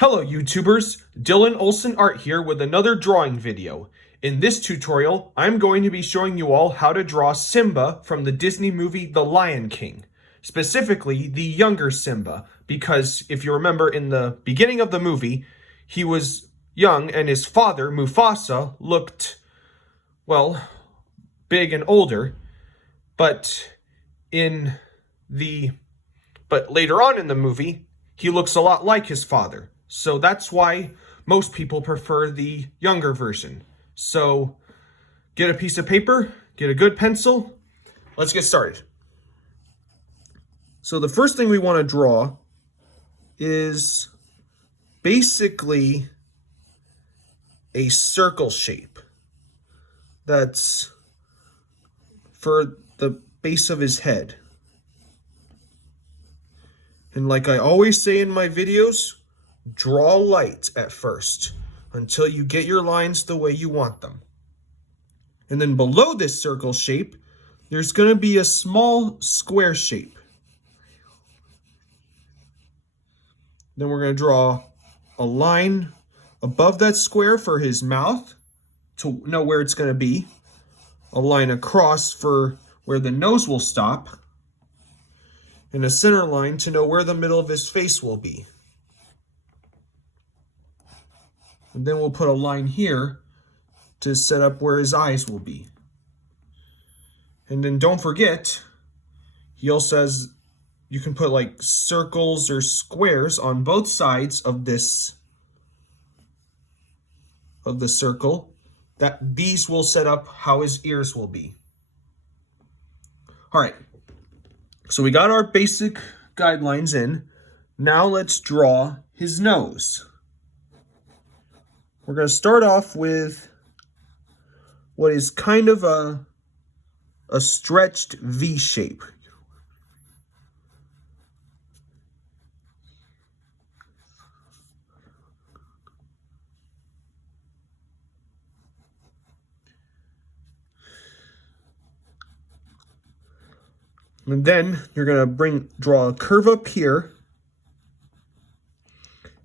Hello YouTubers, Dylan Olsen Art here with another drawing video. In this tutorial, I'm going to be showing you all how to draw Simba from the Disney movie The Lion King. Specifically, the younger Simba, because if you remember in the beginning of the movie, he was young and his father, Mufasa, looked, well, big and older, but later on in the movie, he looks a lot like his father. So that's why most people prefer the younger version. So get a piece of paper, get a good pencil. Let's get started. So the first thing we want to draw is basically a circle shape. That's for the base of his head. And like I always say in my videos, draw light at first until you get your lines the way you want them. And then below this circle shape, there's going to be a small square shape. Then we're going to draw a line above that square for his mouth to know where it's going to be. A line across for where the nose will stop. And a center line to know where the middle of his face will be. And then we'll put a line here to set up where his eyes will be. And then don't forget, he also has, you can put like circles or squares on both sides of the circle. These will set up how his ears will be. All right. So we got our basic guidelines in. Now let's draw his nose. We're going to start off with what is kind of a stretched V shape. And then you're going to draw a curve up here.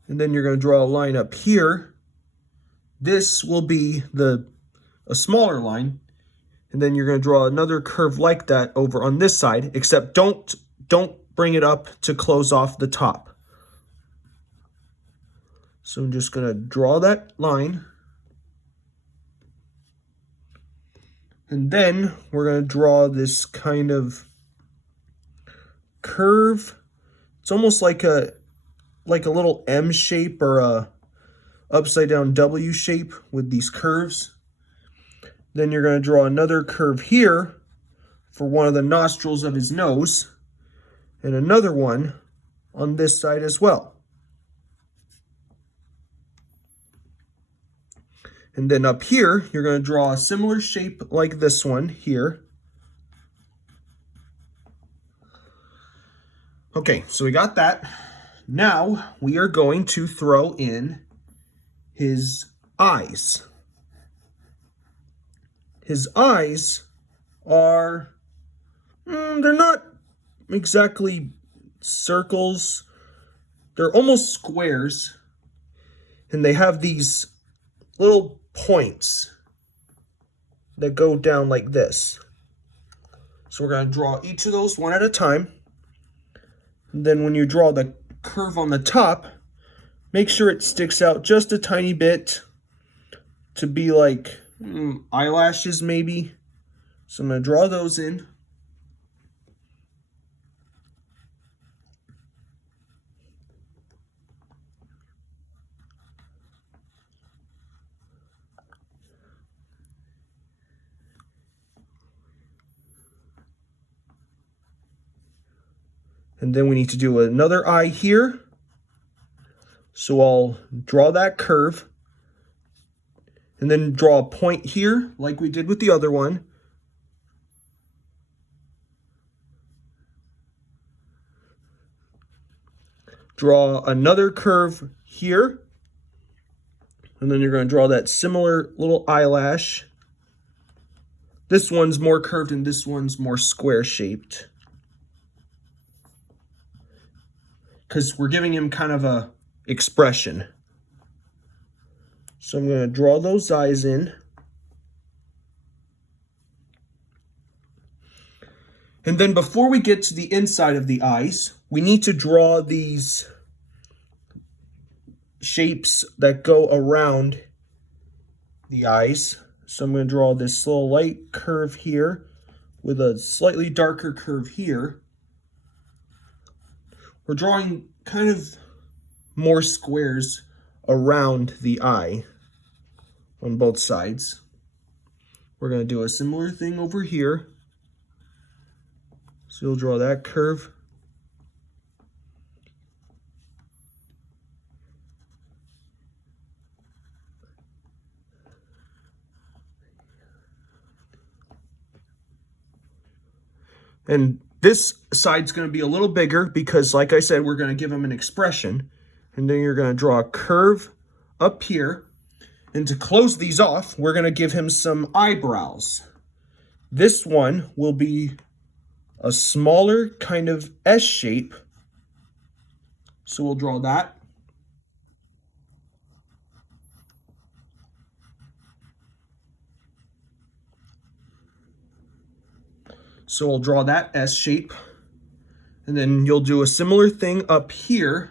And then you're going to draw a line up here. This will be a smaller line. And then you're going to draw another curve like that over on this side, except don't bring it up to close off the top. So I'm just going to draw that line. And then we're going to draw this kind of curve. It's almost like a little M shape or a upside down W shape with these curves. Then you're going to draw another curve here for one of the nostrils of his nose and another one on this side as well. And then up here, you're going to draw a similar shape like this one here. Okay, so we got that. Now we are going to throw in his eyes. His eyes are, they're not exactly circles. They're almost squares. And they have these little points that go down like this. So we're going to draw each of those one at a time. And then when you draw the curve on the top, make sure it sticks out just a tiny bit to be like eyelashes maybe. So I'm going to draw those in. And then we need to do another eye here. So I'll draw that curve. And then draw a point here, like we did with the other one. Draw another curve here. And then you're going to draw that similar little eyelash. This one's more curved and this one's more square shaped. because we're giving him kind of a expression. So I'm going to draw those eyes in. And then before we get to the inside of the eyes, we need to draw these shapes that go around the eyes. So I'm going to draw this little light curve here with a slightly darker curve here. We're drawing kind of more squares around the eye on both sides. We're going to do a similar thing over here. So you'll draw that curve. And this side's going to be a little bigger because, like I said, we're going to give him an expression. And then you're going to draw a curve up here. And to close these off, we're going to give him some eyebrows. This one will be a smaller kind of S shape. So we'll draw that. So we'll draw that S shape. And then you'll do a similar thing up here.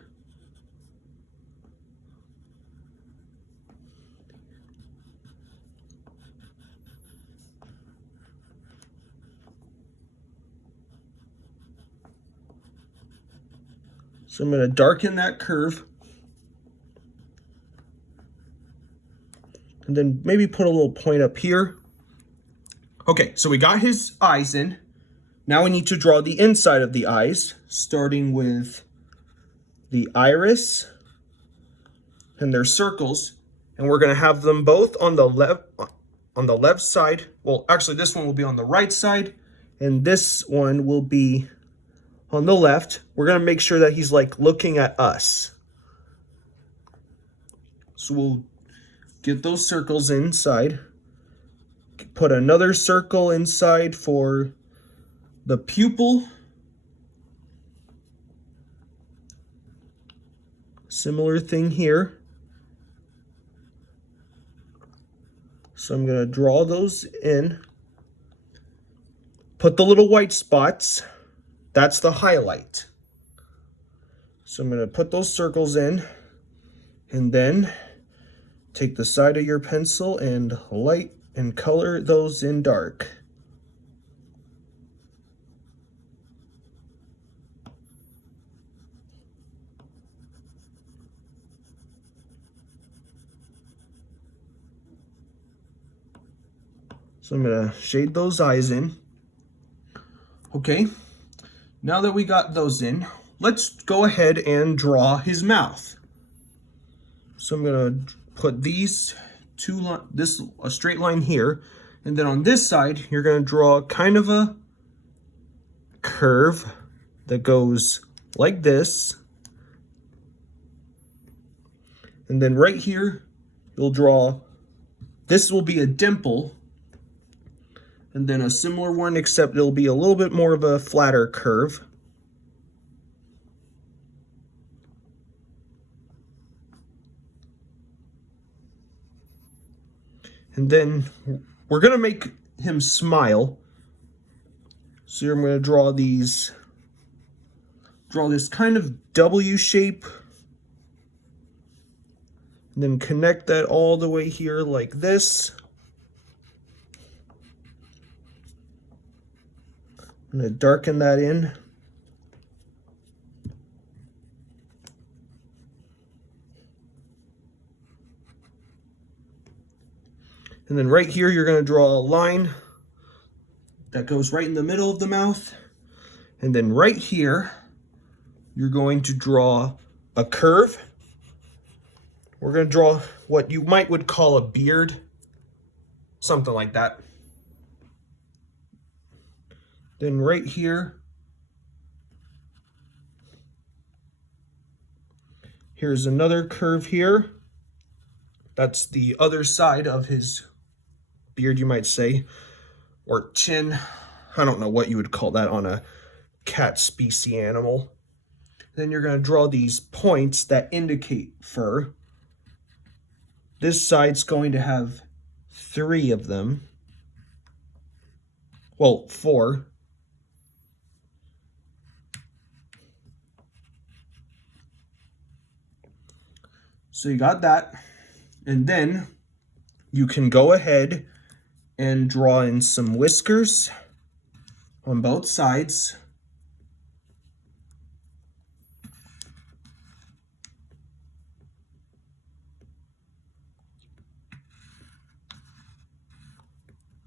So I'm going to darken that curve. And then maybe put a little point up here. Okay, so we got his eyes in. Now we need to draw the inside of the eyes, starting with the iris and their circles. And we're going to have them both on the left side. Well, actually, this one will be on the right side, and this one will be on the left. We're going to make sure that he's like looking at us. So we'll get those circles inside. Put another circle inside for the pupil. Similar thing here. So I'm going to draw those in. Put the little white spots. That's the highlight. So I'm going to put those circles in, and then take the side of your pencil and light and color those in dark. So I'm going to shade those eyes in. Okay, now that we got those in, let's go ahead and draw his mouth. So I'm going to put these a straight line here, and then on this side, you're going to draw kind of a curve that goes like this. And then right here, you'll draw, this will be a dimple, and then a similar one, except it'll be a little bit more of a flatter curve. And then we're going to make him smile. So I'm going to draw this kind of W shape. And then connect that all the way here like this. I'm going to darken that in. And then right here, you're going to draw a line that goes right in the middle of the mouth. And then right here, you're going to draw a curve. We're going to draw what you would call a beard, something like that. Then right here, here's another curve here. That's the other side of his beard, you might say, or chin. I don't know what you would call that on a cat species animal. Then you're going to draw these points that indicate fur. This side's going to have 3 of them. Well, 4. So you got that. And then you can go ahead and draw in some whiskers on both sides.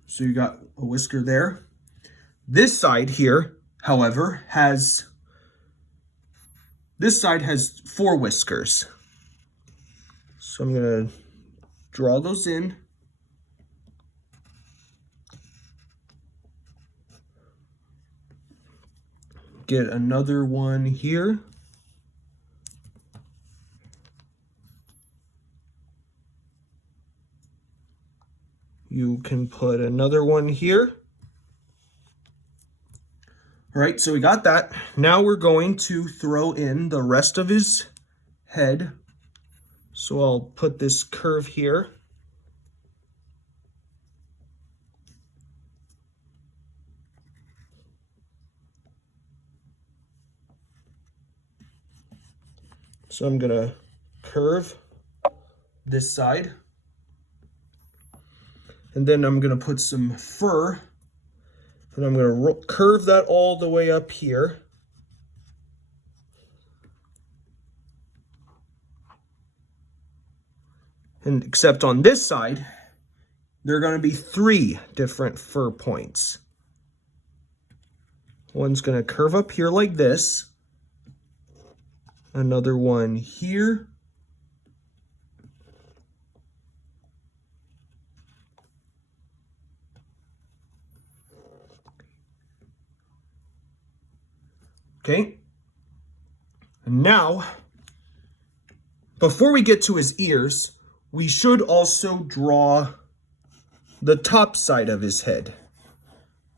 So you got a whisker there. This side here, however, has 4 whiskers. So I'm going to draw those in. Get another one here. You can put another one here. All right, so we got that. Now we're going to throw in the rest of his head. So I'll put this curve here. So I'm gonna curve this side. And then I'm gonna put some fur, and I'm gonna curve that all the way up here. And except on this side, there are gonna be 3 different fur points. One's gonna curve up here like this. Another one here. Okay, and now, before we get to his ears, we should also draw the top side of his head.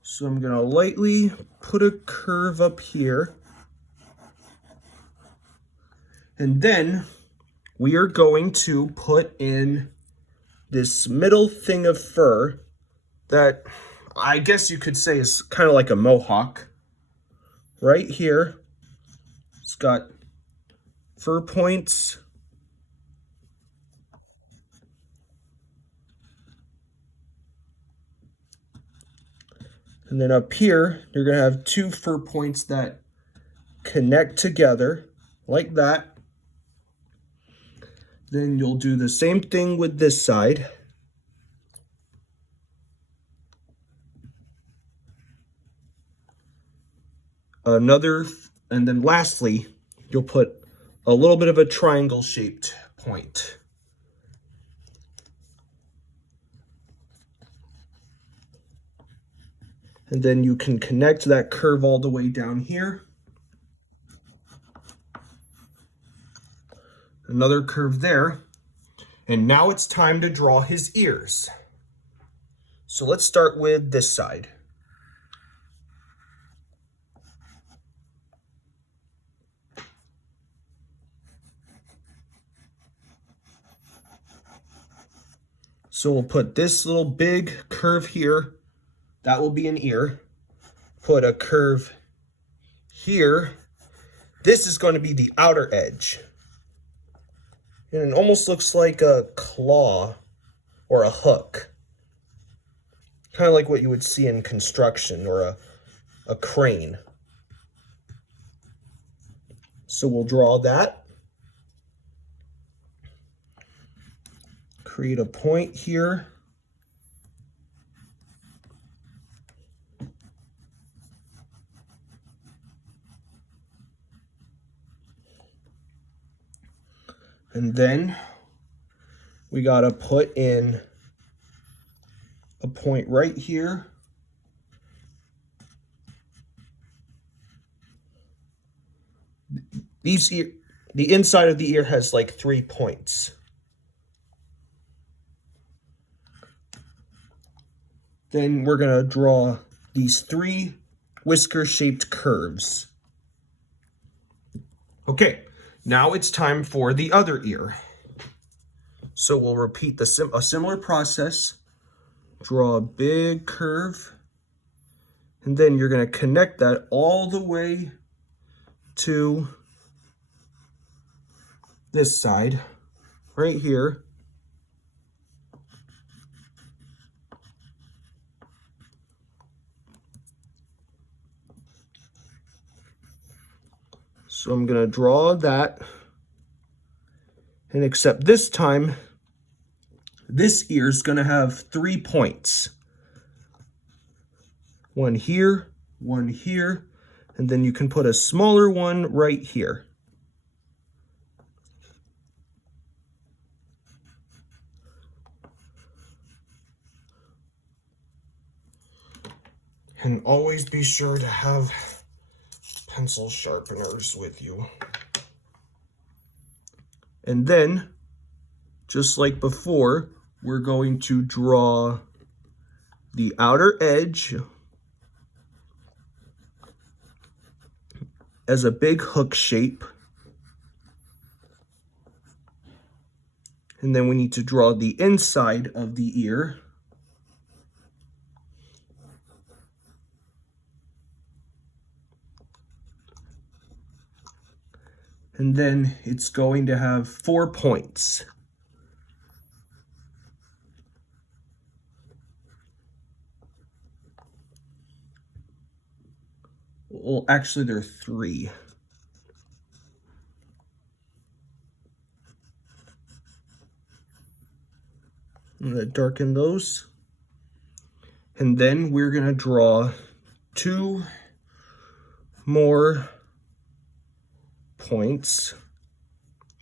So I'm gonna lightly put a curve up here. And then we are going to put in this middle thing of fur that I guess you could say is kind of like a mohawk. Right here, it's got fur points. And then up here, you're gonna have 2 fur points that connect together like that. Then you'll do the same thing with this side. And then lastly, you'll put a little bit of a triangle shaped point. And then you can connect that curve all the way down here. Another curve there. And now it's time to draw his ears. So let's start with this side. So we'll put this little big curve here. That will be an ear. Put a curve here. This is going to be the outer edge. And it almost looks like a claw or a hook. Kind of like what you would see in construction or a crane. So we'll draw that. Create a point here. And then we gotta put in a point right here. The inside of the ear has like 3 points. Then we're gonna draw these 3 whisker-shaped curves. Okay, now it's time for the other ear. So we'll repeat a similar process. Draw a big curve, and then you're going to connect that all the way to this side, right here. So I'm going to draw that, and except this time, this ear is going to have 3 points. One here, and then you can put a smaller one right here. And always be sure to have pencil sharpeners with you. And then, just like before, we're going to draw the outer edge as a big hook shape. And then we need to draw the inside of the ear. And then it's going to have 4 points. Well, actually there are 3. I'm going to darken those. And then we're going to draw 2 more points.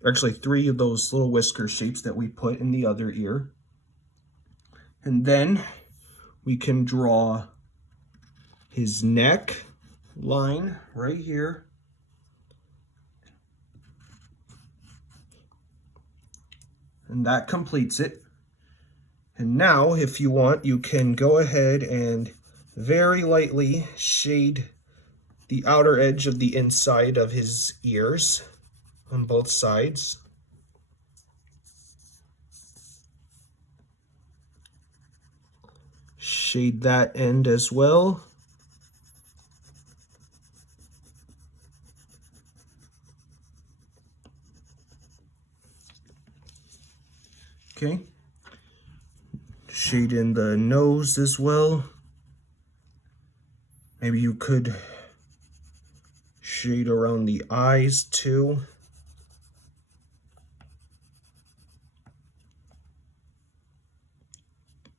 Actually 3 of those little whisker shapes that we put in the other ear. And then we can draw his neck line right here. And that completes it. And now, if you want, you can go ahead and very lightly shade the outer edge of the inside of his ears on both sides. Shade that end as well. Okay. Shade in the nose as well. Maybe you could shade around the eyes too.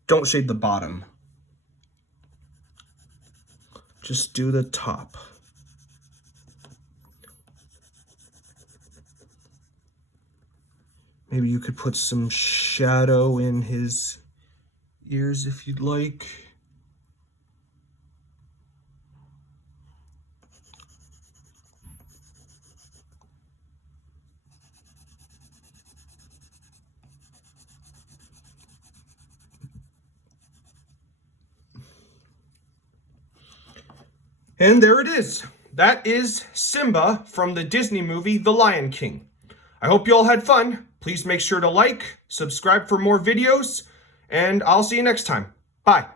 Don't shade the bottom. Just do the top. Maybe you could put some shadow in his ears if you'd like. And there it is. That is Simba from the Disney movie The Lion King. I hope you all had fun. Please make sure to like, subscribe for more videos, and I'll see you next time. Bye.